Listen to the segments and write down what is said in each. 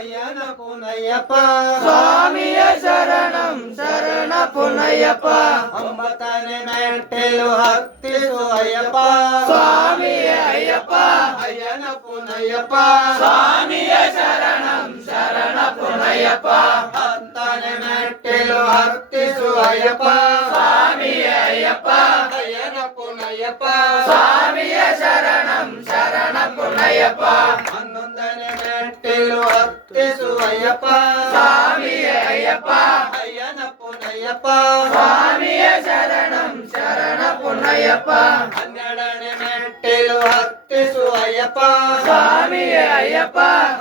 ಅಯ್ಯನ ಪುನಯ್ಯಪ್ಪ ಸ್ವಾಮಿಯ ಶರಣಂ ಶರಣ ಪುನಯ್ಯಪ್ಪ ಒಂಬತ್ತನೇ ಮೆಟ್ಟಿಲು ಹತ್ತಿಸು ಅಯ್ಯಪ್ಪ ಸ್ವಾಮಿಯ ಅಯ್ಯಪ್ಪ ಅಯ್ಯನ ಪುನಯ್ಯಪ್ಪ ಸ್ವಾಮಿಯ ಶರಣಂ ಶರಣ ಪುನಯ್ಯಪ್ಪ ಹತ್ತನೇ ಮೆಟ್ಟಿಲು ಹತ್ತಿಸು ಅಯ್ಯಪ್ಪ ಸ್ವಾಮಿಯ ಅಯ್ಯಪ್ಪ ಅಯ್ಯನ ಪುನಯ್ಯಪ್ಪ ಸ್ವಾಮಿಯ ಶರಣಂ ಶರಣ ಪುನಯ್ಯಪ್ಪ ಹನ್ನೊಂದನೇ ಮೆಟ್ಟಿಲು ಹತ್ತಿಸು ಅಯ್ಯಪ್ಪ ಸ್ವಾಮಿಯ ಅಯ್ಯಪ್ಪ ಅಯ್ಯನ ಪುನಯ್ಯಪ್ಪ ಸ್ವಾಮಿಯ ಶರಣಂ ಶರಣ ಪುನಯ್ಯಪ್ಪ ಹನ್ನೆರಡನೇ ಮೆಟ್ಟಿಲು ಹತ್ತಿಸು ಅಯ್ಯಪ್ಪ ಸ್ವಾಮಿಯ ಅಯ್ಯಪ್ಪ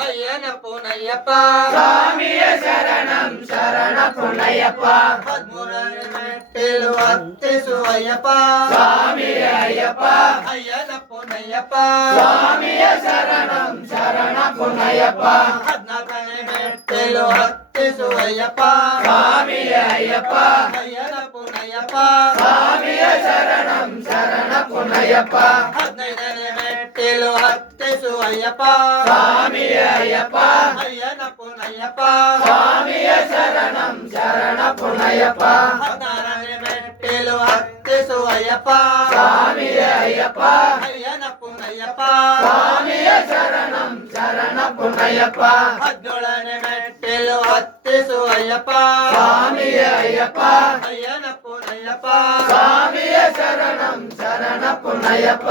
ಅಯ್ಯನ ಪುನಯ್ಯಪ್ಪ ಸ್ವಾಮಿಯ ಶರಣಂ ಶರಣ ಪುನಯ್ಯಪ್ಪ ಹದಿಮೂರನೇ ಮೆಟ್ಟಿಲು ಹತ್ತಿಸು ಅಯ್ಯಪ್ಪ ಸ್ವಾಮಿಯ ಅಯ್ಯಪ್ಪ ಅಯ್ಯನ ಪುನಯ್ಯಪ್ಪ ಸ್ವಾಮಿಯ ಶರಣಂ ಶರಣ ಪುನಯ್ಯಪ್ಪ ಹದಿನಾಲ್ಕನೇ ಮೆಟ್ಟಿಲು ಹತ್ತಿಸು ಅಯ್ಯಪ್ಪ ಸ್ವಾಮಿಯ ಅಯ್ಯಪ್ಪ ಅಯ್ಯನ ಪುನಯ್ಯಪ್ಪ ಸ್ವಾಮಿಯ ಶರಣಂ ಶರಣ ಪುನಯ್ಯಪ್ಪ ಹದಿನೈದನೇ ಮೆಟ್ಟಿಲು ಹತ್ತಿಸು ಅಯ್ಯಪ್ಪ ಸ್ವಾಮಿಯ ಅಯ್ಯಪ್ಪ ಅಯ್ಯನ ಪುನಯ್ಯಪ್ಪ ಸ್ವಾಮಿಯ ಶರಣಂ ಶರಣ ಪುನಯ್ಯಪ್ಪ ಹದಿನಾರನೇ ಮೆಟ್ಟಿಲು ಹತ್ತಿಸು ಅಯ್ಯಪ್ಪ ಸ್ವಾಮಿಯ ಅಯ್ಯಪ್ಪ ಅಯ್ಯನ ಪುನಯ್ಯಪ್ಪ ಸ್ವಾಮಿಯ ಶರಣಂ ಶರಣ ಪುನಯ್ಯಪ್ಪ ಹದಿನೇಳನೇ ಮೆಟ್ಟಿಲು ಹತ್ತಿಸು ಅಯ್ಯಪ್ಪ ಸ್ವಾಮಿಯ ಅಯ್ಯಪ್ಪ ಅಯ್ಯನ ಪುನಯ್ಯಪ್ಪ ಸ್ವಾಮಿಯ ಶರಣಂ ಶರಣ ಪುನಯ್ಯಪ್ಪ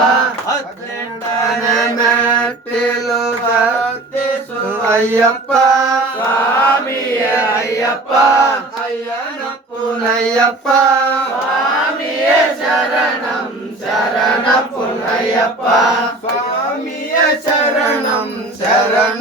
ಹದಿನೆಂಟನೇ ಮೆಟ್ಟಿಲು ಹತ್ತಿಸು ಅಯ್ಯಪ್ಪ ಸ್ವಾಮಿಯ ಅಯ್ಯಪ್ಪ ಅಯ್ಯನ ಪುನಯ್ಯಪ್ಪ ಸ್ವಾಮಿಯ ಶರಣಂ ಶರಣ ಪುನಯ್ಯಪ್ಪ ಸ್ವಾಮಿಯ ಶರಣಂ ಶರಣ